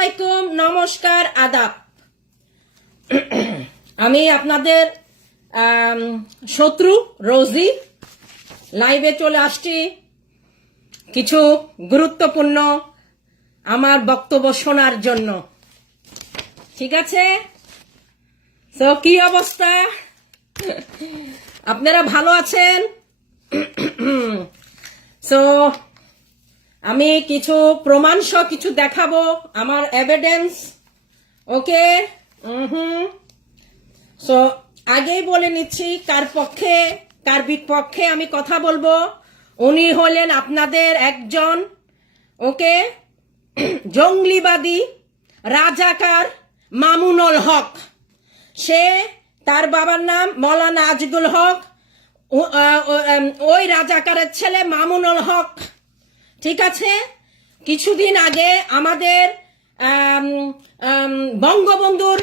আলাইকুম, নমস্কার, আদাব। আমি আপনাদের শত্রু রোজি লাইভে চলে আসছি কিছু গুরুত্বপূর্ণ আমার বক্তব্য শোনার জন্য। ঠিক আছে? তো কি অবস্থা? আপনারা ভালো আছেন? সো আমি কিছু প্রমাণ সহ কিছু দেখাবো, আমার এভিডেন্স। ওকে, সো আগেই বলে নিচ্ছি কার পক্ষে কার বিপক্ষে আমি কথা বলবো। উনি হলেন আপনাদের একজন ওকে জঙ্গলিবাদী রাজাকার মামুনুল হক। সে তার বাবার নাম মৌলানা আজিজুল হক, ওই রাজাকারের ছেলে মামুনুল হক। ঠিক আছে? কিছুদিন আগে আমাদের বঙ্গবন্ধুর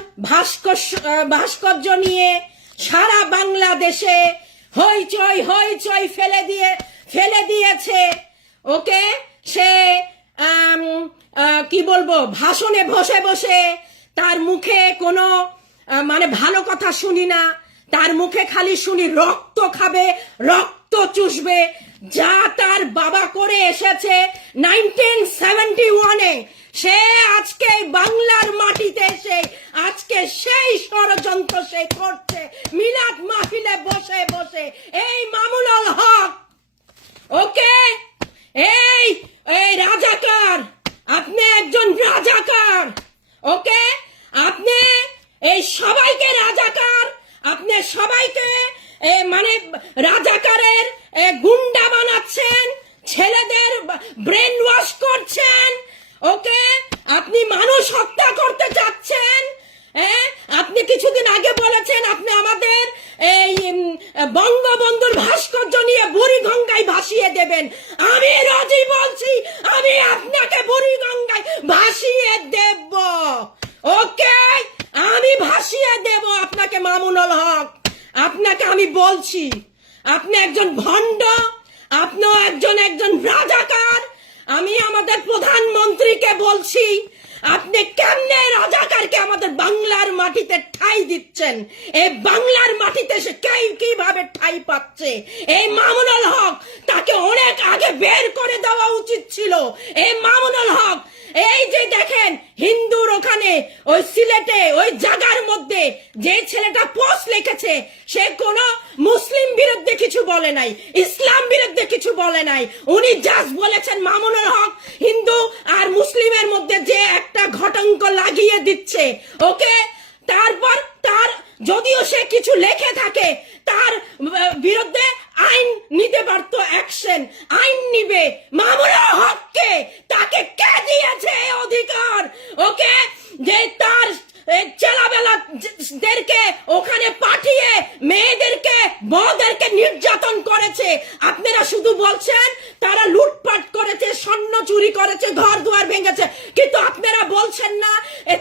ভাস্কর্য নিয়ে সারা বাংলাদেশে হইচই ফেলে দিয়েছে। ওকে, সে কি বলবো, ভাষণে বসে বসে তার মুখে কোনো মানে ভালো কথা শুনি না, তার মুখে খালি শুনি রক্ত খাবে, রক্ত চুষবে। যা তার বাবা করে এসেছে 1971-এ, সে আজকে বাংলার মাটিতে এসে আজকে সেই ষড়যন্ত্র সে করছে মিলাদ মাহফিলে বসে বসে। এই মামুনুল হক, ওকে, এই রাজাকার, আপনি একজন রাজাকার। ওকে, আপনি এই সবাইকে রাজাকার, আপনি সবাইকে মানে রাজাকারের গুন্ডা বানাচ্ছেন, ছেলেদের ব্রেন ওয়াশ করছেন। ওকে, আপনি মানুষ হত্যা করতে চাচ্ছেন। আপনি কিছুদিন আগে বলেছেন আপনি আমাদের এই বঙ্গবন্ধুর ভাস্কর্য নিয়ে বুড়িগঙ্গায় ভাসিয়ে দেবেন। আমি রাজি বলছি, আমি আপনাকে বুড়িগঙ্গায় ভাসিয়ে দেব। ওকে, আমি ভাসিয়ে দেব আপনাকে মামুনুল হক। আপনাকে আমি বলছি, আপনি একজন ভণ্ড, আপনিও একজন রাজাকার। আমি আমাদের প্রধানমন্ত্রীকে বলছি, আপনি কেমনে রাজাকারকে আমাদের বাংলার মাটিতে ঠাঁই দিচ্ছেন? এই বাংলার মাটিতে সে কিভাবে ঠাঁই পাচ্ছে? এই মামুনুল হক, তাকে অনেক আগে বের করে দেওয়া উচিত ছিল। এই মামুনুল হক, এই যে দেখেন হিন্দুর ওখানে ওই সিলেটে ওই জায়গার মধ্যে যে ছেলেটা পোস্ট লিখেছে, সে কোনো মুসলিম বিরুদ্ধে কিছু বলে নাই, ইসলাম বিরুদ্ধে কিছু বলে নাই। উনি জাস্ট বলেছেন মামুনুল হক হিন্দু আর মুসলিমের মধ্যে যে একটা ঘটঙ্ক লাগিয়ে দিচ্ছে। ওকে, তারপর তার যদিও সে কিছু লেখে থাকে, তার বিরুদ্ধে আইন নিতে পারত, অ্যাকশন আইন নিবে। মামুনুল হককে তাকে কে দিয়েছে অধিকার? ওকে, যে তার ছেলেবেলাদেরকে ওখানে পাঠিয়ে মেয়েদেরকে বউদেরকে নির্যাতন করেছে। আপনারা শুধু বলছেন তারা লুটপাট করেছে, স্বর্ণ চুরি করেছে, ঘর দুয়ার ভেঙেছে, কিন্তু আপনারা বলছেন না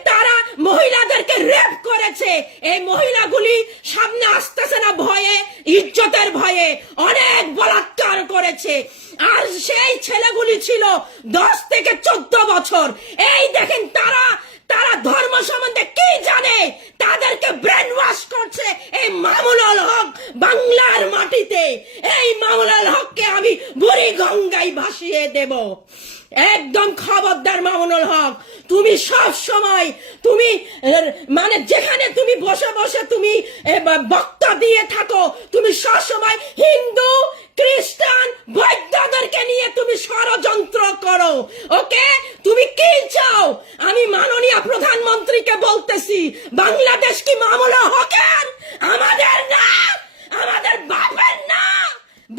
তারা মহিলাদেরকে রেপ করেছে। এই মহিলাগুলি সামনে আসতেছে না ভয়ে, ইজ্জতের ভয়ে অনেক বলাৎকার করেছে। আর সেই ছেলেগুলি ছিল 10 থেকে 14 বছর। এই দেখেন তারা ধর্ম সম্বন্ধে কি জানে, তাদেরকে ব্রেন ওয়াশ করছে এই মামুনুল হক বাংলার মাটিতে। এই মামুনুল হককে আমি বুড়িগঙ্গায় ভাসিয়ে দেব। একদম খবরদার মামুনুল হক, তুমি সব সময় তুমি মানে যেখানে তুমি বসে বসে তুমি বক্তা দিয়ে থাকো, তুমি সব সময় হিন্দু খ্রিস্টান বৌদ্ধদেরকে নিয়ে তুমি ষড়যন্ত্র করো। ওকে, তুমি কি চাও? আমি মাননীয় প্রধানমন্ত্রীকে বলতেছি, বাংলাদেশ কি মামুনুল হকের? আমাদের না, আমাদের বাপের না।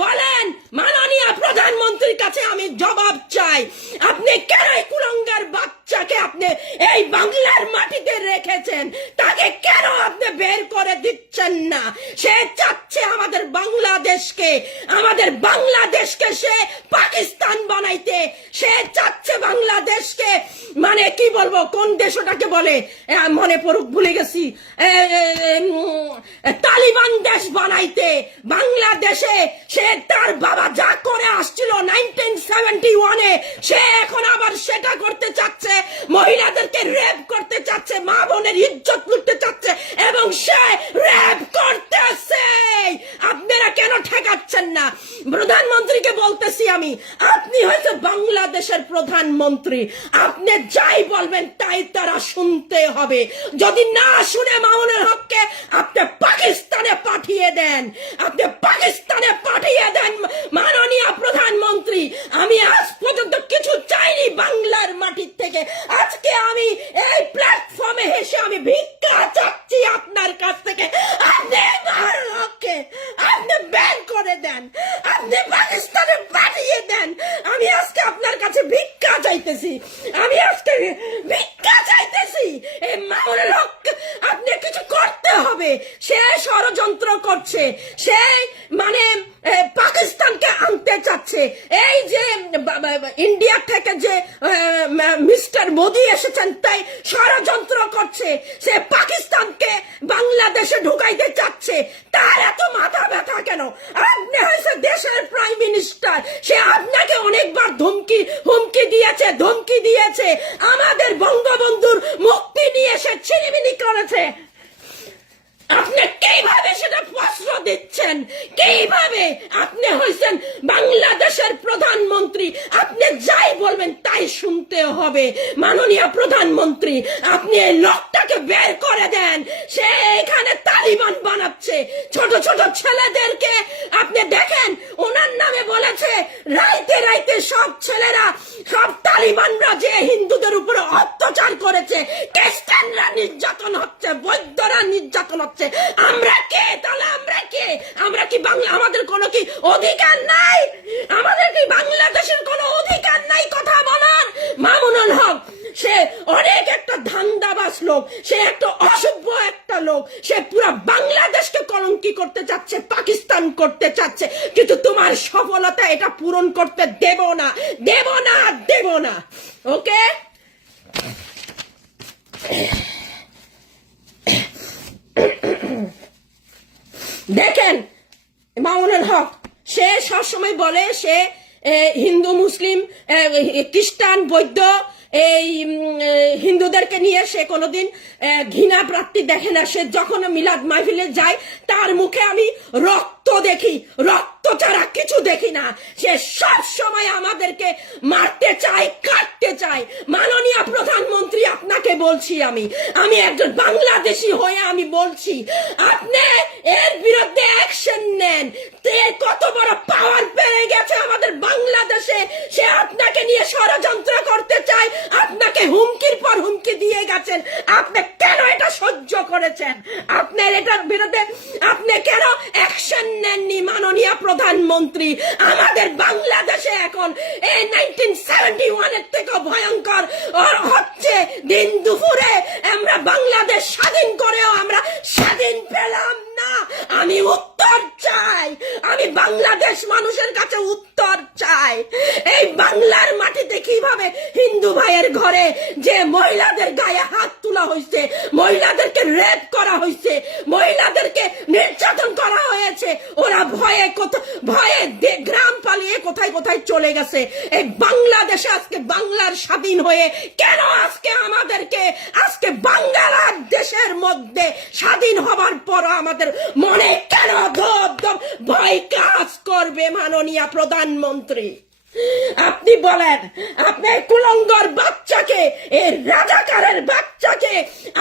বলেন মাননীয় প্রধানমন্ত্রীর কাছে আমি জবাব চাই, আপনি কেন কুলঙ্গার বাচ্চাকে আপনি এই বাংলার মাটিতে রেখেছেন? তাকে কেন আপনি বের করে দিচ্ছেন না? সে চাচ্ছে আমাদের বাংলাদেশকে সে পাকিস্তান বানাইতে। সে চাচ্ছে বাংলাদেশকে মানে কি বলবো কোন দেশ ওটাকে বলে, মনে পড়ুক, ভুলে গেছি, তালিবান দেশ বানাইতে বাংলাদেশে সে তার বাবা যা করে আসছিল 1971-এ, সে এখন আবার সেটা করতে চাচ্ছে, মহিলাদেরকে রেপ করতে চাচ্ছে, মা বোনের ইজ্জত লুটতে চাচ্ছে, এবং সে রেপ করতেছে। আপনারা কেন ঠেকাচ্ছেন না? প্রধানমন্ত্রীকে বলতেছি আমি, আপনি হয়তো বাংলাদেশের প্রধানমন্ত্রী, আপনি যাই বলবেন তাই তারা শুনতে হবে। যদি না শুনে মামুনুল হককে আপনি পাকিস্তানে পাঠিয়ে দেন, আপনি পাকিস্তানে পাঠিয়ে দেন মাননীয় প্রধানমন্ত্রী। আমি আজ পর্যন্ত কিছু চাইনি বাংলার মাটির থেকে, আজকে আমি এই প্ল্যাটফর্মে এসে আমি ভিক্ষা চাচ্ছি আপনার কাছ থেকে। আপনি মামুনুল হককে আপনি বের করে দেন, আপনি পাকিস্তানে পাঠিয়ে দেন। আমি আজকে আপনার কাছে ভিক্ষা চাইতেছি, আমি আজকে ভিক্ষা চাইতেছি। এই মামুনুল হক আপনি কিছু করতে হবে। সে ষড়যন্ত্র করছে, সে মানে পাকিস্তানকে আনতে চাচ্ছে। এই যে ইন্ডিয়া থেকে যে মিস্টার মোদি এসেছেন, তাই ষড়যন্ত্র করছে, সে পাকিস্তানকে বাংলাদেশে ঢুকাইতে চাচ্ছে। তার এত মাথা ব্যথা কেন? আপনি হয়েছে দেশের প্রাইম মিনিস্টার, সে আপনাকে অনেকবার হুমকি দিয়েছে, আমাদের বঙ্গবন্ধুর মুক্তি নিয়ে সে ছিনিমিনি করেছে। আপনি কিভাবে সেটা প্রশ্ন দিচ্ছেন? কিভাবে? আপনি হয়েছেন বাংলাদেশের প্রধানমন্ত্রী, আপনি যাই বলবেন তাই শুনতে হবে। মাননীয় প্রধানমন্ত্রী, আপনি এই লোকটাকে বের করে দেন। সে এখানে তালিবান বানাচ্ছে, ছোট ছোট ছেলেদেরকে আপনি দেখেন, ওনার নামে বলেছে রাইতে রাইতে সব ছেলেরা, সব তালিবানরা যে হিন্দুদের উপরে অত্যাচার করেছে, খ্রিস্টানরা নির্যাতন হচ্ছে, বৌদ্ধরা নির্যাতন হচ্ছে। আমরা কে তাহলে? আমরা কি বাংলা, আমাদের কোনো কি অধিকার নাই? আমাদের কি বাংলাদেশের কোনো অধিকার নাই কথা বলার? মামুনুল হক সে অনেক একটা ধান্দাবাজ লোক, সে একটা অসভ্য একটা লোক, সে পুরো বাংলাদেশকে কলঙ্কি করতে চাচ্ছে, পাকিস্তান করতে চাচ্ছে। কিন্তু তোমার সফলতা এটা পূরণ করতে দেব না। ওকে, দেখেন মামুনুল হক সে সবসময় বলে সে হিন্দু, মুসলিম, খ্রিস্টান, বৌদ্ধ, এই হিন্দুদেরকে নিয়ে সে কোনোদিন ঘৃণা প্রাপ্তি দেখে না। সে যখন মিলাদ মাহফিলে যায় তার মুখে আমি রক্ত দেখি, রক্ত ছাড়া কিছু দেখি না। সে সব সময় আমাদেরকে মারতে চায়, কাটতে চায়। মাননীয় প্রধানমন্ত্রী, আপনাকে বলছি, আমি একজন বাংলাদেশি হয়ে আমি বলছি, আপনি এর বিরুদ্ধে অ্যাকশন নেন। কত বড় পাওয়ার পেয়ে গেছে আমাদের বাংলাদেশে, সে আপনাকে নিয়ে ষড়যন্ত্র করতে চায়, আপনাকে হুমকির পর হুমকি দিয়ে গেছেন। আপনি কেন এটা সহ্য করেছেন? আপনার এটার বিরুদ্ধে আপনি কেন অ্যাকশন নেননি? মাননীয় প্রধানমন্ত্রী, আমাদের বাংলাদেশে এখন এই 1971-এর থেকে ভয়ঙ্কর হচ্ছে। দিন দুপুরে আমরা বাংলাদেশ স্বাধীন করেও আমরা স্বাধীন পেলাম না। আমি উত্তর চাই, আমি বাংলাদেশ মানুষের কাছে উত্তর চাই। এই বাংলার মাটিতে কিভাবে হিন্দু ভাইয়ের ঘরে যে মহিলাদের গায়ে হাত তোলা হয়েছে, মহিলাদেরকে রেপ করা হয়েছে, মহিলাদেরকে নির্যাতন করা হয়েছে, ওরা ভয়ে গ্রাম পালিয়ে কোথায় চলে গেছে। এই বাংলাদেশে আজকে বাংলার স্বাধীন হয়ে কেন আজকে আমাদেরকে আজকে বাংলার দেশের মধ্যে স্বাধীন হবার পর আমাদের মনে কেন ভয় কাজ করবে? মাননীয় প্রধানমন্ত্রী, আপনি বলেন, আপনি কুলঙ্গর বাচ্চাকে, এই রাজাকারের বাচ্চাকে,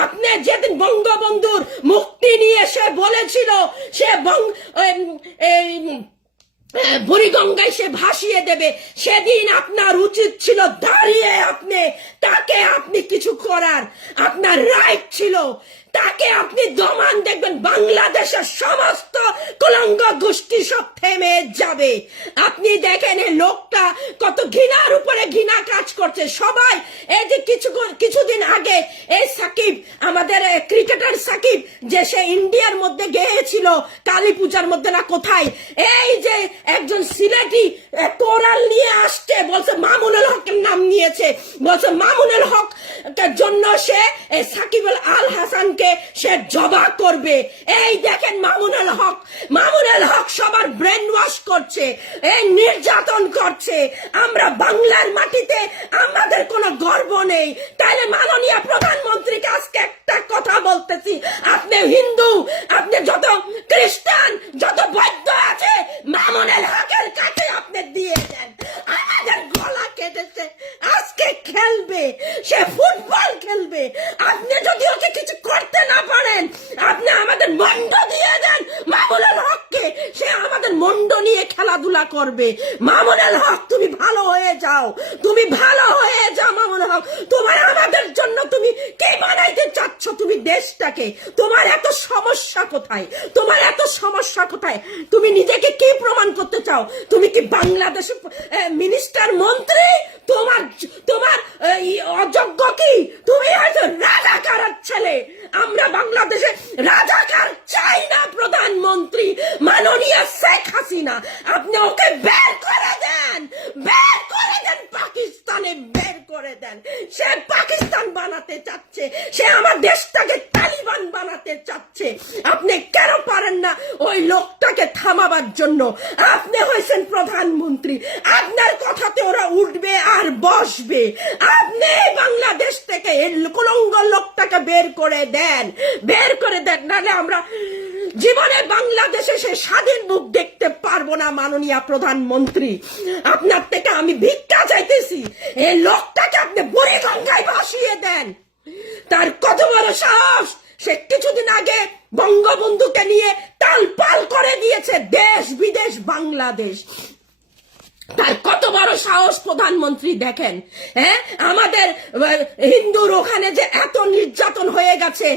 আপনি যেদিন বঙ্গবন্ধুর মুক্তি নিয়ে সে বলেছিল সে বুড়িগঙ্গায় সে ভাসিয়ে দেবে, সেদিন আপনার উচিত ছিল দাঁড়িয়ে আপনি কিছু করার, আপনার রাইট ছিল। তাকে আপনি দমান দেখবেন, বাংলাদেশের সমস্ত কুলঙ্গ গোষ্ঠী সব থেমে যাবে। আপনি দেখেন এই লোকটা কত ঘৃণার উপরে ঘৃণা কাজ করছে। সবাই এই যে কিছুদিন আগে এই সাকিব, আমাদের ক্রিকেটার সাকিব, যে সে ইন্ডিয়ার মধ্যে গিয়েছিল কালী পূজার মধ্যে না কোথায়, এই যে একজন সিলেটি কোরাল নিয়ে আসছে, বলছে মামুনুল হকের নাম নাম নিয়েছে, বলছে মামুনুল হক জন্য সে সাকিব আল হাসানকে সে জবা করবে। এই দেখেন মামুনুল হক সবার ব্রেন ওয়াশ করছে, এই নির্যাতন করছে। আমরা বাংলার মাটিতে আমাদের কোনো গর্ব নেই। তাইলে মাননীয় প্রধানমন্ত্রীকে আজকে একটা কথা বলতেছি, আপনি হিন্দু, আপনি যত খ্রিস্টান, যত বৌদ্ধ আছে, মামুনুল হকের কাছে আপনি দিয়ে দেন। আমাদের গলা কেটেছে, আজকে খেলবে, সে ফুটবল খেলবে। আপনি যদি ওকে কিছু করতে না পারেন, আপনি আমাদের মন্ড দিয়ে দেন মামুনুল হককে, সে আমাদের মন্ড নিয়ে খেলাধুলা করবে। মামুনুল হক তুমি ভালো হয়ে যাও, তুমি ভালো হয়ে যাও মামুনুল হক। তোমার আমাদের জন্য তুমি কে বানাইতে চাচ্ছ তুমি দেশটাকে? তোমার এত সমস্যা কোথায়? তোমার এত সমস্যা কোথায়? তুমি নিজেকে কি প্রমাণ করতে চাও? তুমি কি বাংলাদেশের মিনিস্টার, মন্ত্রী? তোমার তোমার অযোগ্য কি? তুমি হয়তো রাজাকারের ছেলে। আমরা বাংলাদেশে রাজাকার চাই না। প্রধানমন্ত্রী মাননীয় শেখ হাসিনা, আপনি ওকে বের করে দেন, বের করে দেন, পাকিস্তানে বের করে দেন। সে পাকিস্তান বানাতে চাচ্ছে, সে আমার দেশটাকে তালিবান বানাতে চাচ্ছে। আপনি কেন পারেন না ওই লোকটাকে থামাবার জন্য? আপনি হয়েছেন প্রধানমন্ত্রী, আপনার কথাতে ওরা উঠবে আর বসবে। আপনি বাংলাদেশ থেকে এই কুলঙ্গ লোকটাকে বের করে দেন, বের করে দেন, নাহলে আমরা জীবনে বাংলাদেশে সে স্বাধীন মুখ দেখতে পারবো না। মাননীয় প্রধানমন্ত্রী, আপনার থেকে আমি ভিক্ষা চাইতেছি, এই লোকটাকে আপনি বুড়িগঙ্গায় ভাসিয়ে দেন। তার কত বড় সাহস! সে কিছুদিন আগে বঙ্গবন্ধুকে নিয়ে তালপাল করে দিয়েছে দেশ বিদেশ, বাংলাদেশ। তার কত বড় সাহস প্রধানমন্ত্রী দেখেন। হ্যাঁ, আমাদের হিন্দুর ওখানে যে এত নির্যাতন হয়ে গেছে,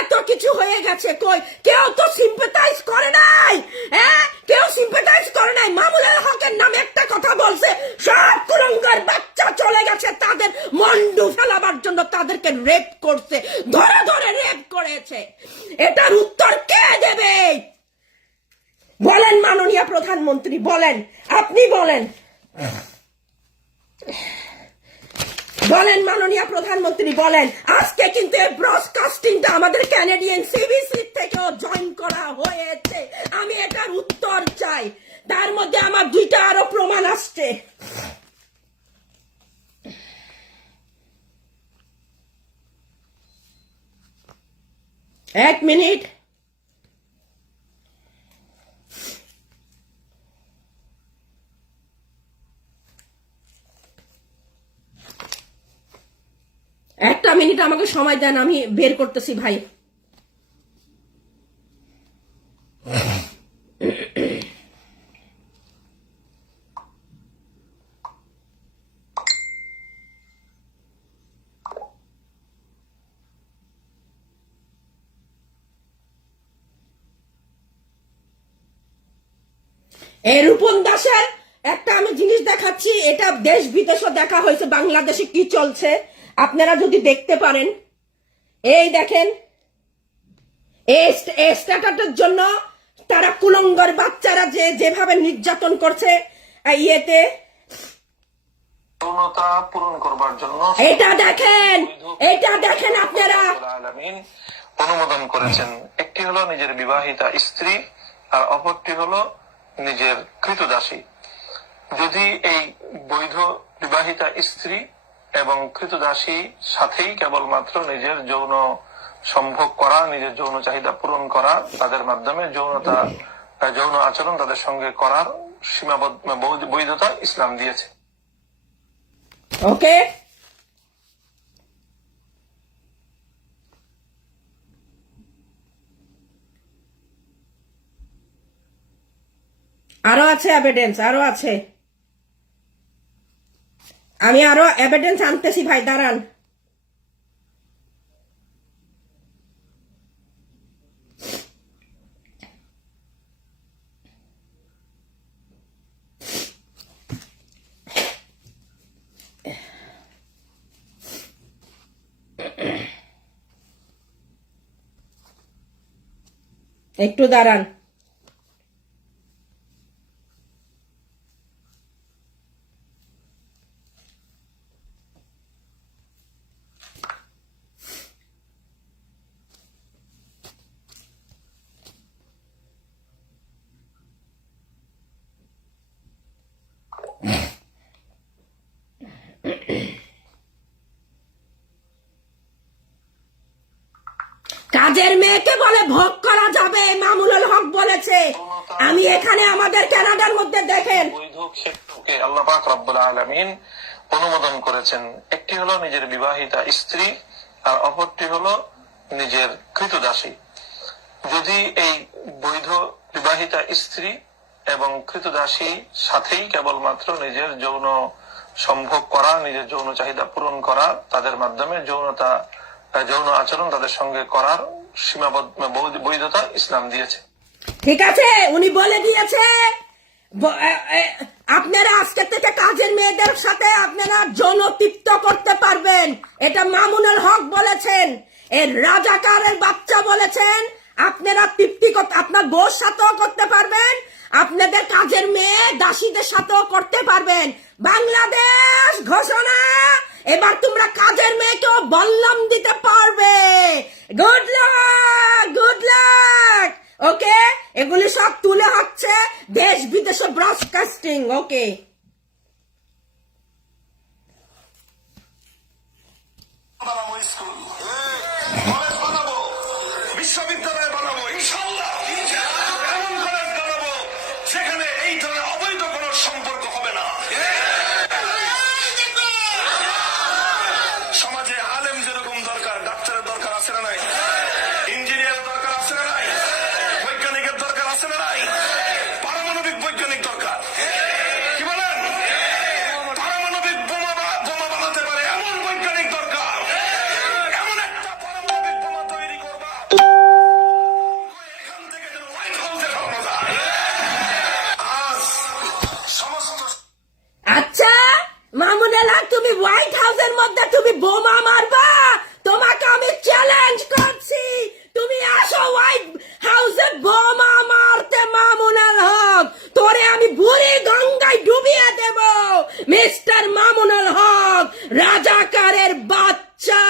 এত কিছু হয়ে গেছে, কই কেউ তো সিম্পাথাইজ করে নাই। হ্যাঁ, কেউ সিম্পাথাইজ করে নাই। মামুনুল হকের নামে একটা কথা বলছে, সব কুলঙ্গার বাচ্চা চলে গেছে তাদের মন্ডু ফেলাবার জন্য, তাদেরকে রেপ করছে, ধরে ধরে রেপ করেছে। এটার উত্তর কে দেবে? বলেন মাননীয় প্রধানমন্ত্রী, বলেন, আপনি বলেন, বলেন মাননীয় প্রধানমন্ত্রী, বলেন। আজকে কিন্তু এই ব্রডকাস্টিংটা আমাদের ক্যানাডিয়ান সিবিসি থেকেও জয়েন করা হয়েছে। আমি এটার উত্তর চাই। তার মধ্যে আমার দুইটা আরো প্রমাণ আসছে। এক মিনিট। একটা মিনিট আমাকে সময় দেন, আমি বের করতেছি ভাই। এই রূপন দাসের একটা আমি জিনিস দেখাচ্ছি, এটা দেশ বিদেশে দেখা হয়েছে, বাংলাদেশে কি চলছে আপনারা যদি দেখতে পারেন। এই দেখেন, এই স্ট্যাটাসের জন্য তারা কুলঙ্গর বাচ্চারা যেভাবে নির্যাতন করছে ইয়েতে, পূর্ণতা পূরণ করবার জন্য এটা দেখেন, এটা দেখেন আপনারা। অনুমোদন করেছেন। একটি হলো নিজের বিবাহিতা স্ত্রী, আর অপরটি হলো নিজের কৃতদাসী। যদি এই বৈধ বিবাহিতা স্ত্রী এবং কৃতদাসী সাথেই কেবলমাত্র নিজের যৌন সম্ভোগ করা, নিজের যৌন চাহিদা পূরণ করা, তাদের মাধ্যমে যৌন আচরণ তাদের সঙ্গে করার সীমাবদ্ধ বৈধতা ইসলাম দিয়েছে। ওকে, আরো আছে এভিডেন্স, আরো আছে। আমি আরো এভিডেন্স আনতেছি ভাই, দাঁড়ান। একটু দাঁড়ান। কাজের মেয়েকে বলে ভোগ করা যাবে, মামুনুল হক বলেছে। আমি এখানে আমাদের কানাডার মধ্যে দেখেন বৈধ ক্ষেত্রকে আল্লাহ পাক রব্বুল আলামিন অনুমোদন করেছেন। একটি হলো নিজের বিবাহিতা স্ত্রী, আর অপরটি হলো নিজের কৃতদাসী। যদি এই বৈধ বিবাহিতা স্ত্রী এবং কৃতদাসী সাথেই কেবলমাত্র নিজের যৌন সম্ভোগ করা, নিজের যৌন চাহিদা পূরণ করা, তাদের মাধ্যমে যৌন আচরণ তাদের সঙ্গে করার সীমাবদ্ধ বৈধতা ইসলাম দিয়েছে। ঠিক আছে, উনি বলে দিয়েছে আপনারা আজকে থেকে কাজের মেয়েদের সাথে আপনারা যৌন তৃপ্ত করতে পারবেন। এটা মামুনুল হক বলেছেন। এর রাজাকারের বাচ্চা বলেছেন আপনারা তৃপ্তি করতে, আপনার বউর সাথেও করতে পারবেন, আপনাদের কাজের মেয়ে দাসীদের সাথেও করতে পারবেন। বাংলাদেশ ঘোষণা, এবার তোমরা কাজের মেয়েকেও বল্লম দিতে পারবে। Good luck, good luck. Okay, এগুলি সব তুলে হচ্ছে দেশ বিদেশে ব্রডকাস্টিং। ওকে, বিশ্ববিদ্যালয় বানাবো ইনশাআল্লাহ, এমন কলেজ বানাবো যেখানে এই ধরনের অবৈধ কোনো সম্পর্ক হবে না। সমাজে আলেম যেরকম দরকার, ডাক্তারের দরকার আছে না নাই? ইঞ্জিনিয়ারের দরকার আছে না নাই? বৈজ্ঞানিকের দরকার আছে না নাই? পারমাণবিক বৈজ্ঞানিক দরকার, কি বলেন? পারমাণবিক বোমা বানাতে পারে এমন বৈজ্ঞানিক দরকার। এমন একটা পারমাণবিক বোমা তৈরি করবা এখান থেকে যেন হোয়াইট হাউসে পাওয়া যায়। আজ সমস্ত আচ্ছা মামুনুল হক, তুমি হোয়াইট হাউসের মধ্যে তুমি বোমা মারবা? তোমাকে আমি চ্যালেঞ্জ করছি, তুমি আসো হোয়াইট হাউসে বোমা মারতে। মামুনুল হক, তোরে আমি বুড়ি গঙ্গায় ডুবিয়ে দেব। মিস্টার মামুনুল হক, রাজাকারের বাচ্চা,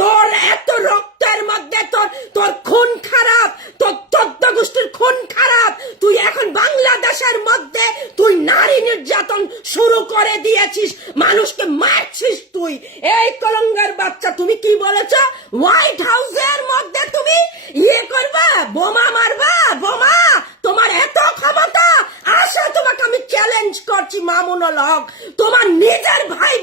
তোর এত রক্তের মধ্যে তোর খুন খারাপ, তোর 14 গোষ্ঠীর খুন খারাপ। তুই এখন বাংলাদেশের মধ্যে তুই নারী নির্যাতন শুরু করে দিয়েছিস, মানুষকে মারছিস তুই। এই কলঙ্গের বাচ্চা, তুমি কি বলেছ? হোয়াইট হাউসের মধ্যে তুমি করবা, বোমা মারবা? বোমা, তোমার এত ক্ষমতা? আসো, তোমাকে আমি চ্যালেঞ্জ করছি মামুনুল হক। তোমার নিজের ভাই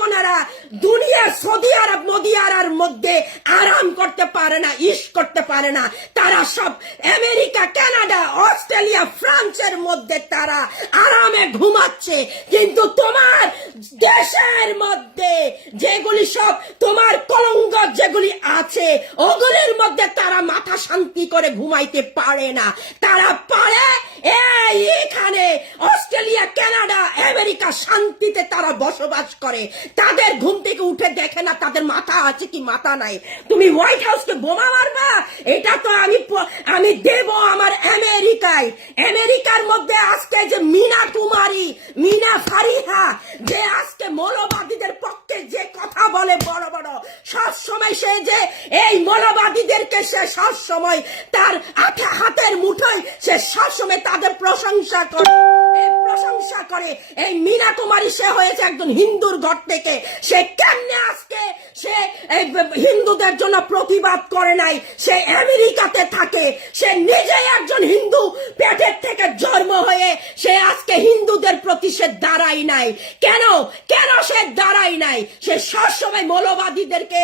বোনেরা দুনিয়া সৌদি আরব মোদি আরবের মধ্যে আরাম করতে পারে না, ইশ করতে পারে না। তারা সব আমেরিকা, কানাডা, অস্ট্রেলিয়া, ফ্রান্সের মধ্যে তারা আরামে ঘুমাচ্ছে। কিন্তু তোমার দেশের মধ্যে যেগুলি সব তোমার কলঙ্ক যেগুলি আছে, ওগুলির মধ্যে তারা মাথা শান্তি করে ঘুমাইতে পারে না। তারা পারে এখানে অস্ট্রেলিয়া, কানাডা, আমেরিকা শান্তিতে তারা বসবাস করে। তাদের ঘুম থেকে উঠে দেখে না তাদের মাথা আছে কি মাথা নাই। তুমি হোয়াইট হাউসকে বোমা মারবা? এটা তো আমি দেব আমার আমেরিকায়। আমেরিকার মধ্যে আজকে যে মিনা ফারিহা, যে আজকে মৌলবাদীদের পক্ষে যে কথা বলে বড় বড়, সব সময় সে যে এই মৌলবাদীদেরকে সে সব সময় তার হাতের মুঠোয় সে সব সময় তাদের প্রশংসা করে। এই মিনা কুমারী, সে হয়েছে একজন হিন্দুর ঘর থেকে। সে কেমনে আজকে সে হিন্দুদের জন্য প্রতিবাদ করে নাই? সে আমেরিকাতে থাকে, সে নিজে একজন হিন্দু পেটের থেকে জন্ম হয়ে সে আজকে হিন্দুদের প্রতি সে দাঁড়াই নাই। কেন সে দাঁড়াই নাই? সে সবসময় মৌলবাদীদেরকে,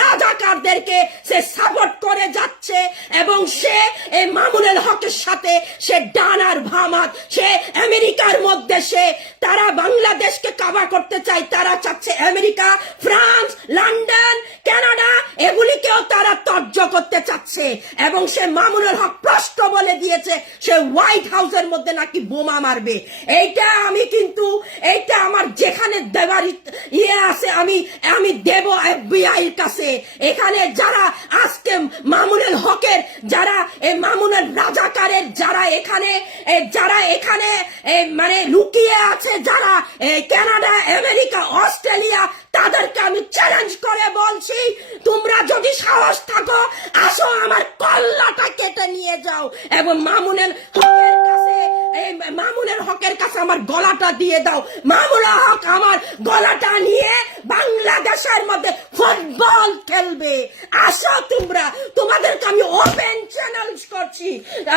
রাজাকারদেরকে সে সাপোর্ট করে যাচ্ছে। এবং সে এই মামুনুল হকের সাথে সে ডানার ভামাত। সে আমেরিকার মধ্যে তারা বাংলাদেশকে কাবা করতে চায়। তারা চাচ্ছে আমেরিকা, ফ্রান্স, লন্ডন, কানাডা, এগুলিকেও তারা তর্জ করতে চাচ্ছে। এবং সে মামুনুল হক প্রশ্ন বলে দিয়েছে সে হোয়াইট হাউসের মধ্যে নাকি বোমা মারবে। এইটা আমার যেখানে দেবার আছে আমি দেব FBI এর কাছে। এখানে যারা আজকে মামুনুল হকের, যারা মামুনুল রাজাকারের যারা এখানে মানে লুকিয়ে আছে, যারা কানাডা, আমেরিকা, অস্ট্রেলিয়া, তাদেরকে আমি চ্যালেঞ্জ করে বলছি, তোমরা যদি সাহস থাকো আসো আমার কল্লাটা কেটে নিয়ে যাও এবং মামুনুল হকের কাছে আমার গলাটা দিয়ে দাও। মামুনুল হক আমার গলাটা নিয়ে বাংলাদেশের মধ্যে ফুটবল খেলবে। আসো তোমরা, তোমাদেরকে আমি ওপেন চ্যালেঞ্জ করছি,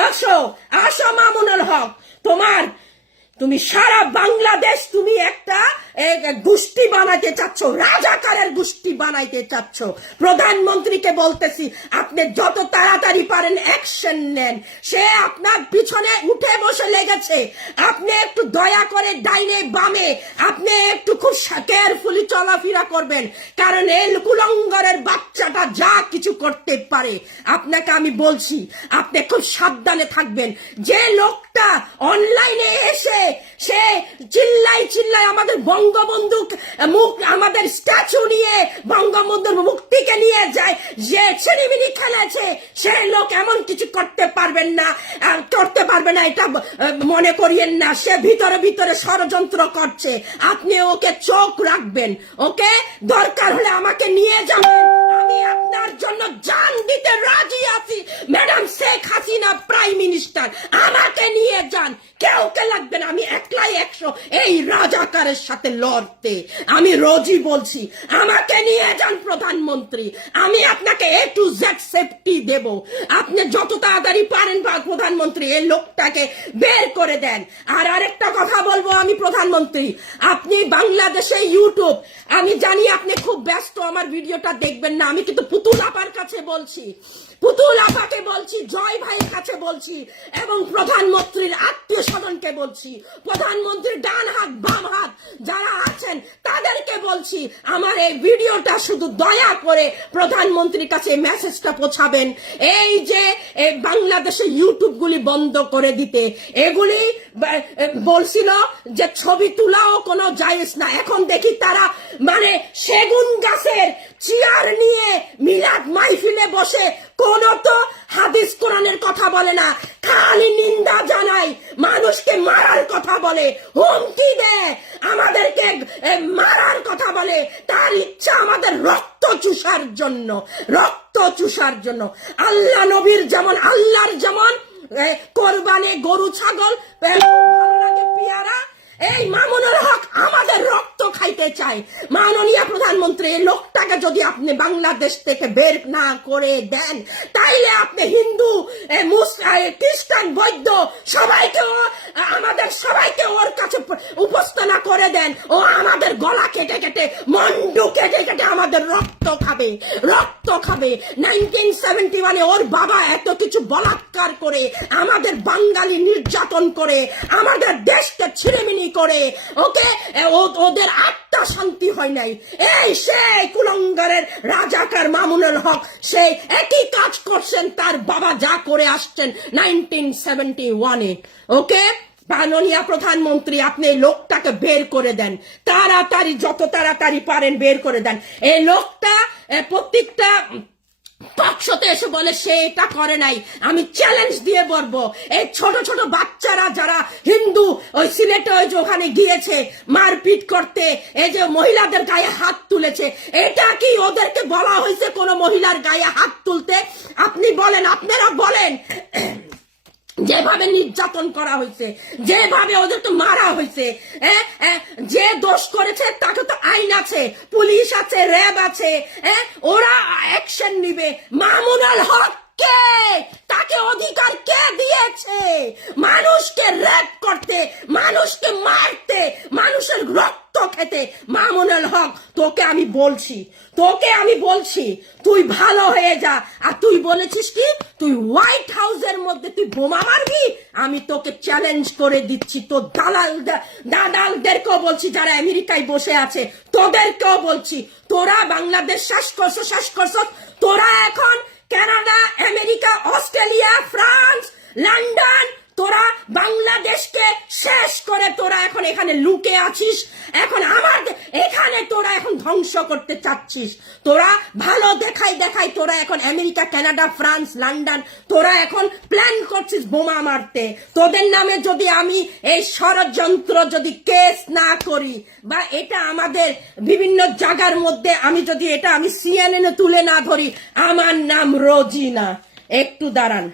আসো আসো মামুনুল হক, তুমি সারা বাংলাদেশ তুমি একটা গোষ্ঠী বানাইতে চাচ্ছ, রাজাকারের গোষ্ঠী বানাইতে চাচ্ছ। প্রধানমন্ত্রীকে বলতেছি, আপনি যত তাড়াতাড়ি পারেন অ্যাকশন নেন। সে আপনার পিছনে উঠে বসে লেগেছে, আপনি একটু দয়া করে ডাইনে বামে আপনি একটু খুব কেয়ারফুলি চলাফেরা করবেন, কারণ এই কুলঙ্গরের বাচ্চাটা যা কিছু করতে পারে। আপনাকে আমি বলছি, আপনি খুব সাবধানে থাকবেন। যে লোকটা অনলাইনে এসে সে চিল্লাই আমাদের বঙ্গবন্ধু মুখ, আমাদের স্ট্যাচু নিয়ে বঙ্গবন্ধুর মুক্তিকে নিয়ে যায়, যে ছিনিমিনি খেলেছে, সে লোক এমন কিছু করতে পারবে না, এটা মনে করিয়েন না। সে ভিতরে ভিতরে ষড়যন্ত্র করছে, আপনি ওকে চোখ রাখবেন। ওকে দরকার হলে আমাকে নিয়ে যাবেন, আমি আপনার জন্য জান দিতে রাজি আছি। Madam Sheikh Hasina prime minister, আমাকে নিয়ে যান, কেউ কে লাগবে না, আমি একলাই 100 এই রাজাকারের সাথে লড়তে। আমি রোজই বলছি, আমাকে নিয়ে যান প্রধানমন্ত্রী, আমি আপনাকে A to Z সেফটি দেব। আপনি যত তাড়াতাড়ি পারেন প্রধানমন্ত্রী এই লোকটাকে বের করে দেন। আর আরেকটা কথা বলবো আমি প্রধানমন্ত্রী, আপনি বাংলাদেশে ইউটিউব, আমি জানি আপনি খুব ব্যস্ত, আমার ভিডিওটা দেখবেন না, আমি কিন্তু পুতুল আপার কাছে বলছি, পুতুল আপাকে বলছি, জয় ভাইয়ের কাছে বলছি, এবং প্রধানমন্ত্রীর আত্মীয় স্বজনকে বলছি, প্রধানমন্ত্রীর ডান হাত বাম হাত যারা আছেন তাদেরকে বলছি, আমার এই ভিডিওটা শুধু দয়া করে প্রধানমন্ত্রীর কাছে মেসেজটা পৌঁছাবেন, এই যে বাংলাদেশে ইউটিউব গুলি বন্ধ করে দিতে। এগুলি বলছিল যে ছবি তোলাও কোনো জায়েজ না, এখন দেখি তারা মানে সেগুন গাছের চেয়ার নিয়ে মিলাদ মাহফিলে বসে কোন তো হাদিস কোরআনের কথা বলে না, খালি নিন্দা জানায়, মানুষকে মারার কথা বলে, হুমকি দেয়, আমাদেরকে মারার কথা বলে, তার ইচ্ছা আমাদের রক্ত চুষার জন্য। আল্লাহ নবীর যেমন, আল্লাহর যেমন কোরবানি গরু ছাগল ভালো লাগে পেয়ারা, এই মামুনুল হক আমাদের রক্ত খাইতে চায়। মাননীয় প্রধানমন্ত্রী, এই লোকটাকে যদি আপনি বাংলাদেশ থেকে বের না করে দেন, তাইলে আপনি হিন্দু, খ্রিস্টান, বৌদ্ধ সবাইকে ওর কাছে উপস্থাপনা করে দেন। ও আমাদের গলা কেটে কেটে, মন্ডু কেটে কেটে আমাদের রক্ত খাবে। 1971 ওর বাবা এত কিছু বলাৎকার করে, আমাদের বাঙালি নির্যাতন করে, আমাদের দেশকে ছিড়েমিনি করে, ওকে ওদের আত্মা শান্তি হয় নাই। এই সেই কুলঙ্গারের রাজাকার মামুনুল হক, সেই একই কাজ করছেন তার বাবা যা করে আসছেন 1971-এ। ওকে মাননীয় প্রধানমন্ত্রী, আপনি এই লোকটাকে বের করে দেন তাড়াতাড়ি, যত তাড়াতাড়ি পারেন বের করে দেন। এই লোকটা প্রত্যেকটা টকশোতে এসে বলে সে এটা করে নাই। আমি চ্যালেঞ্জ দিয়ে বলবো, এই ছোট ছোট বাচ্চারা যারা হিন্দু ওই সিলেটে ওই যে ওখানে গিয়েছে মারপিট করতে, এই যে মহিলাদের গায়ে হাত তুলেছে, এটা কি ওদেরকে বলা হয়েছে কোন মহিলার গায়ে হাত তুলতে? আপনি বলেন, আপনারা বলেন, যেভাবে নির্যাতন করা হয়েছে, যেভাবে ওদেরকে মারা হয়েছে, যে দোষ করেছে তাকে তো আইন আছে, পুলিশ আছে, র্যাব আছে, ওরা অ্যাকশন নিবে। মামুনুল হক কে? তাকে অধিকার কে দিয়েছে মানুষকে র্যাপ করতে, মানুষকে মারতে, মানুষের রক্ত খেতে? মামুনুল হক, তোকে আমি বলছি তুই ভালো হয়ে যা। আর তুই বলেছিস কি তুই হোয়াইট হাউসের মধ্যে তুই বোমা মারবি? আমি তোকে চ্যালেঞ্জ করে দিচ্ছি, তোর দালালদেরকেও বলছি যারা আমেরিকায় বসে আছে, তোদেরকেও বলছি, তোরা বাংলাদেশ শ্বাস করছ, তোরা এখন Canada, America, Australia, France, London, তোরা বাংলাদেশকে শেষ করে তোরা এখন এখানে লুকে আছিস। এখন আমাদের এখানে তোরা এখন ধ্বংস করতে চাচ্ছিস। তোরা ভালো দেখাই তোরা এখন আমেরিকা, কানাডা, ফ্রান্স, লন্ডন, তোরা এখন প্ল্যান করছিস বোমা মারতে। তোদের নামে যদি আমি এই ষড়যন্ত্র যদি কেস না করি, বা এটা আমাদের বিভিন্ন জায়গার মধ্যে আমি যদি এটা আমি CNN তুলে না ধরি, আমার নাম রোজিনা। একটু দাঁড়ান।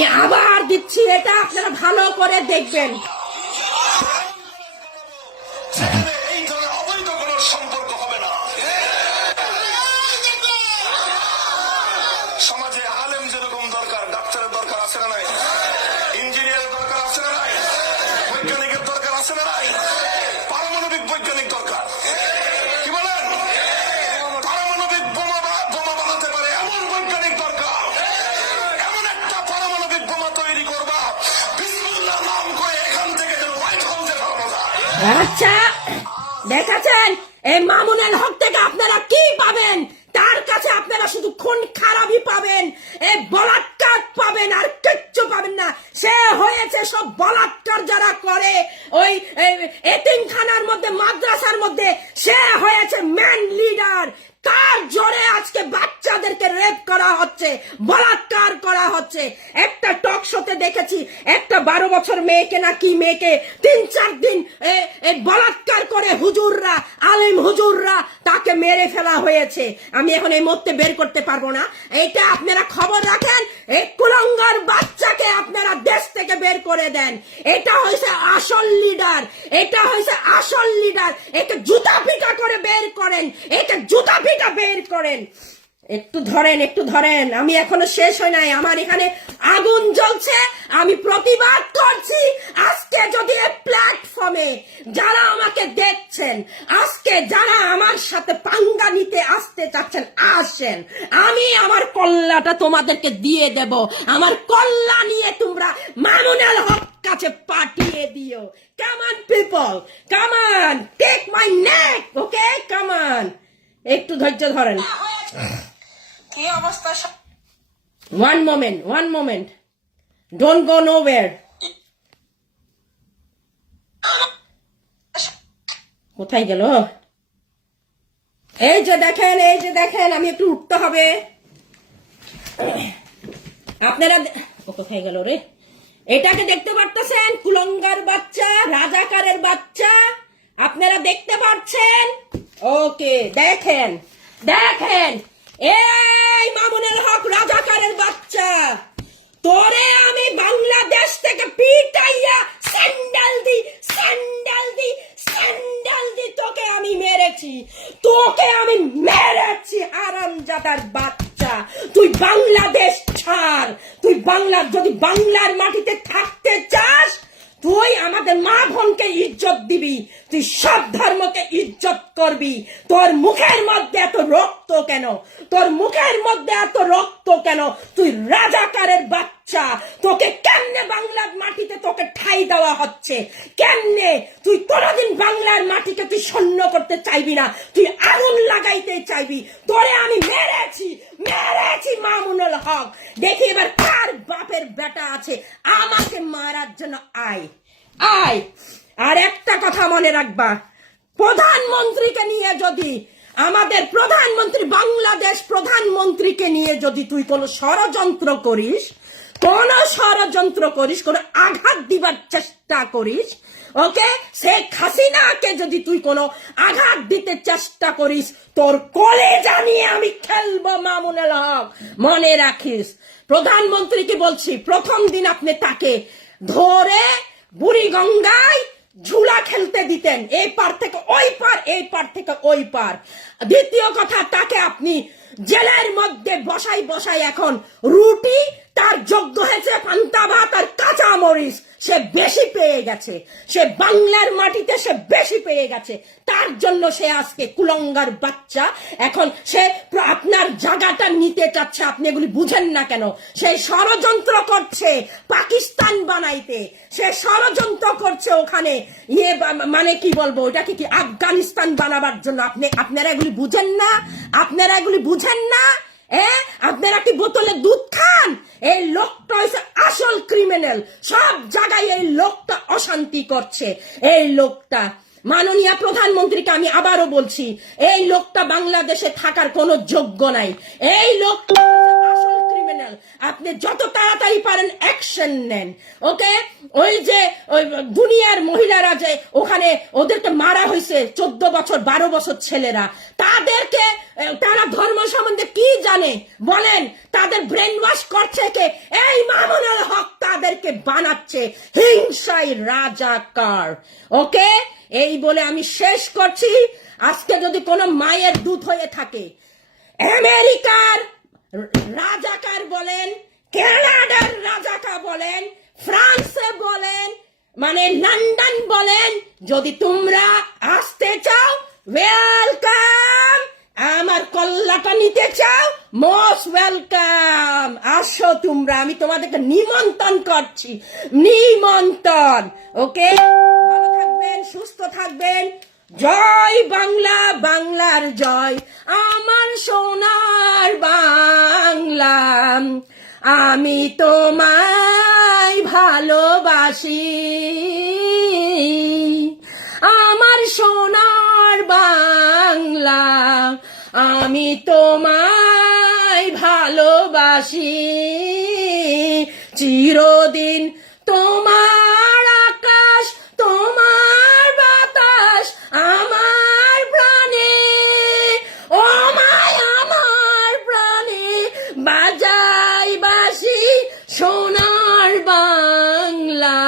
আমি আবার দিচ্ছি, এটা আপনারা ভালো করে দেখবেন। সেখানে এই ধরনের অবৈধ কোনো সম্পর্ক হবে না। সমাজে আলেম যেরকম দরকার, ডাক্তারের দরকার আছে না নাই? ইঞ্জিনিয়ারের দরকার আছে না নাই? বৈজ্ঞানিকের দরকার আছে না নাই? পারমাণবিক বৈজ্ঞানিক দরকার। কি বলেন? পারমাণবিক বোমা বানাতে পারে এমন বৈজ্ঞানিক দরকার। এমন একটা পারমাণবিক বোমা তৈরি করবা, বিসমিল্লাহ নাম করে এখান থেকে যেন হোয়াইট হাউসে পাঠানো যায়। আচ্ছা, দেখাচ্ছেন এই মামুনুল হক থেকে আপনারা কি পাবেন? তার কাছে আপনারা শুধু খুন খারাপই পাবেন, এই বলাৎকার পাবেন, আর কিচ্ছু পাবেন না। সে হয়েছে সব বলাৎকার যারা করে ওই এতিমখানার মধ্যে, মাদ্রাসার মধ্যে, সে হয়েছে ম্যান লিডার। তার জোরে আজকে বাচ্চাদেরকে রেপ করা হচ্ছে, বলাৎকার করা হচ্ছে। একটা টক শোতে দেখেছি একটা 12 বছর মেয়েকে, না কি মেয়েকে 3-4 দিন বলাৎকার করে হুজুররা, আলেম হুজুররা তাকে মেরে ফেলা হয়েছে। আমি এখন এই মুহূর্তে বের করতে পারবো না। এইটা আপনারা খবর রাখেন, এই কুলঙ্গার বাচ্চাকে আপনারা দেশ থেকে বের করে দেন। এটা হয়েছে আসল লিডার, এটা হয়েছে আসল লিডার। একে জুতা পিটা করে বের করেন, একে জুতা পিটা বের করেন। একটু ধরেন, একটু ধরেন, আমি এখনো শেষ হয় নাই, আমার এখানে আগুন জ্বলছে, আমি প্রতিবাদ করছি। আজকে যদি এই প্ল্যাটফর্মে যারা আমাকে দেখছেন, আজকে যারা আমার সাথে পাঙ্গা নিতে আসতে চাচ্ছেন, আসেন, আমি আমার কল্লাটা তোমাদেরকে দিয়ে দেব। আমার কল্লা নিয়ে তোমরা মামুনুল হক কাছে পাঠিয়ে দিও। Come on people, come on, take my neck, okay, come on. একটু ধৈর্য ধরেন। কি অবস্থা? One moment. Don't go nowhere. কোথায় গেল? এই যে দেখেন, আমি একটু উঠতে হবে। আপনারা কোথায় গেল রে? এটাকে দেখতে পারতেছেন? কুলঙ্গার বাচ্চা, রাজাকারের বাচ্চা, আপনারা দেখতে পাচ্ছেন? ওকে, দেখেন এই মামুনুল হক রাজাকারের বাচ্চা, তোরে আমি বাংলাদেশ থেকে পিটাইয়া স্যান্ডেল দি তোকে আমি মেরেছি, হারামজাদার বাচ্চা। তুই বাংলাদেশ ছাড়, যদি বাংলার মাটিতে থাকতে চাস, তুই আমাদের মা বোনকে ইজ্জত দিবি, তুই সব ধর্মকে ইজ্জত করবি। তোর মুখের মধ্যে এত রক্ত কেন? তুই রাজাকারের বাচ্চা, তোকে কেমনে বাংলার মাটিতে তোকে ঠাই দেওয়া হচ্ছে? কেমনে? তুই কোনোদিন বাংলার মাটিকে তুই শূন্য করতে চাইবি না, তুই আগুন লাগাইতে চাইবি। তোরে আমি মেরেছি মামুনুল হক। দেখি এবার কার বাপের বেটা আছে আমাকে মারার জন্য। আয়। আর একটা কথা মনে রাখবা, প্রধানমন্ত্রীকে নিয়ে যদি, আমাদের প্রধানমন্ত্রী, বাংলাদেশ প্রধানমন্ত্রীকে নিয়ে যদি তুই কোনো ষড়যন্ত্র করিস, কোনো আঘাত দিবার চেষ্টা করিস, ওকে, শেখ হাসিনাকে যদি তুই কোনো আঘাত দিতে চেষ্টা করিস, তোর কলেজা নিয়ে আমি খেলবো মামুনুল হক, মনে রাখিস। প্রধানমন্ত্রীকে বলছি, প্রথম দিন আপনি তাকে ধরে বুড়িগঙ্গায় ঝুলা খেলতে দিতেন, এই পার থেকে ওই পার, এই পার থেকে ওই পার। দ্বিতীয় কথা, তাকে আপনি জেলের মধ্যে বসাই এখন রুটি, তার যোগ্য হয়েছে পান্তা ভাত আর কাঁচা মরিচ। সে বেশি পেয়ে গেছে, সে বাংলার মাটিতে সে বেশি পেয়ে গেছে, তার জন্য সে আজকে কুলঙ্গার বাচ্চা। এখন সে আপনার জায়গাটা নিতে চাচ্ছে, আপনি এগুলি বুঝেন না কেন? সে ষড়যন্ত্র করছে পাকিস্তান বানাইতে, সে ষড়যন্ত্র করছে ওখানে মানে কি বলবো, ওটাকে কি আফগানিস্তান বানাবার জন্য। আপনারা এগুলি বুঝেন না? আপনারা কি বোতলে দুধ খান? এই লোকটা হচ্ছে আসল ক্রিমিনাল, সব জায়গায় এই লোকটা অশান্তি করছে। এই লোকটা, মাননীয় প্রধানমন্ত্রীকে আমি আবারও বলছি, এই লোকটা বাংলাদেশে থাকার কোনো যোগ্য নাই। এই লোকটা আসল ক্রিমিনাল। ক্রিমিনাল, আপনি যত তাড়াতাড়ি পারেন অ্যাকশন নেন। ওকে, ওই যে ওই দুনিয়ার মহিলারা যে ওখানে ওদেরকে মারা হয়েছে 14 বছর 12 বছর ছেলেরা, তাদেরকে তারা ধর্ম সম্বন্ধে কি জানে বলেন? তাদের ব্রেন ওয়াশ করছে কে? এই মামুনুল হক তাদেরকে বানাচ্ছে হিংসাই রাজাকার। ওকে, এই বলে আমি শেষ করছি। আজকে যদি কোনো মায়ের দুধ হয়ে থাকে, আমেরিকার রাজাকার বলেন, কানাডার রাজাকার বলেন, ফ্রান্সে বলেন, মানে লন্ডন বলেন, যদি তোমরা আসতে চাও ওয়েলকাম, আমার কল্লাটা নিতে চাও মোস্ট ওয়েলকাম, আসো তোমরা, আমি তোমাদেরকে নিমন্ত্রণ করছি, নিমন্ত্রণ। ওকে, ভালো থাকবেন, সুস্থ থাকবেন। জয় বাংলা, বাংলার জয়, আমার সোনার বাংলা, আমি তোমায় ভালোবাসি, আমার সোনার বাংলা, আমি তোমায় ভালোবাসি, চিরদিন তোমার আকাশ, তোমার বাতাস আমার প্রাণে, ও মায় আমার প্রাণে বাজাই বাঁশি সোনার বাংলা,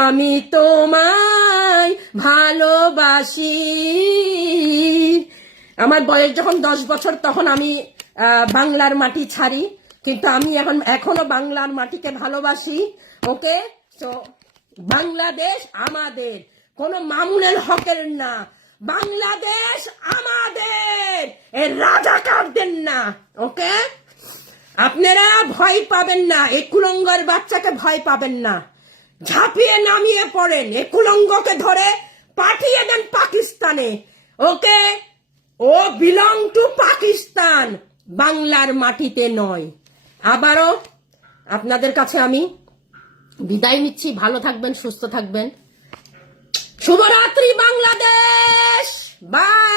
আমি তোমায় ভালোবাসি। আমার বয়স যখন 10 বছর তখন আমি বাংলার মাটি ছাড়ি, কিন্তু আমি এখনো বাংলার মাটিকে ভালোবাসি। ওকে, তো বাংলাদেশ আমাদের, কোন মামুনুল হকের না, বাংলাদেশ আমাদের, এ রাজাকারদের না। ওকে, আপনারা ভয় পাবেন না, এই কুলঙ্গের বাচ্চাকে ভয় পাবেন না, ঝাঁপিয়ে নামিয়ে পড়েন, এই কুলঙ্গকে ধরে পাঠিয়ে দেন পাকিস্তানে। ওকে, ও বিলং টু পাকিস্তান, বাংলার মাটিতে নয়। আবারও আপনাদের কাছে আমি বিদায় নিচ্ছি, ভালো থাকবেন, সুস্থ থাকবেন, শুভরাত্রি বাংলাদেশ, বাই।